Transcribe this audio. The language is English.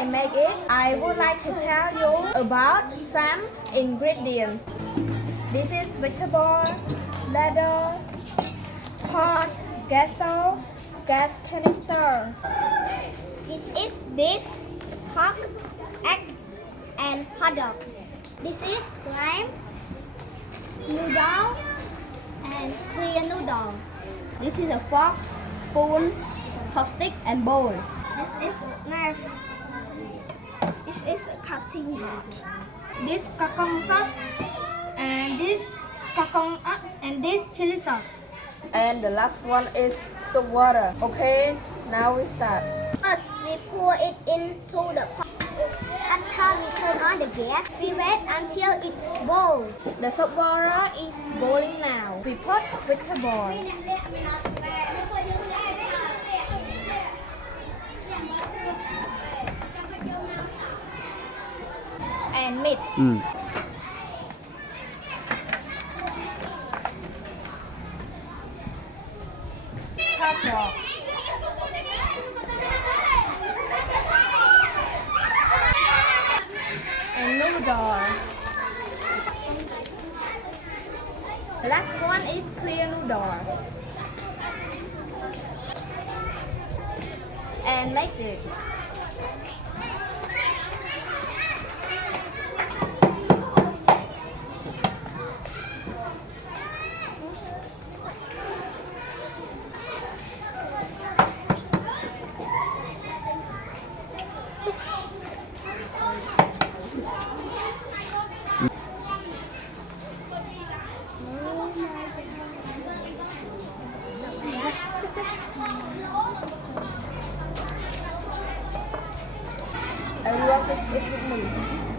I make it, I would like to tell you about some ingredients. This is vegetable, ladle, pot, gas stove, gas canister. This is beef, pork, egg, and hot dog. This is lime, noodle, and clear noodle. This is a fork, spoon, chopstick, and bowl. This is a knife. This is a cutting board. This kakong sauce, and this And this chili sauce. and the last one is soap water. Okay, now we start. First, we pour it into the pot. After we turn on the gas, we wait until it boils. The soap water is boiling now. We put vegetable. And meat. Hot dog. And noodle. The last one is clear noodle. And make it. Everyone please eat with me.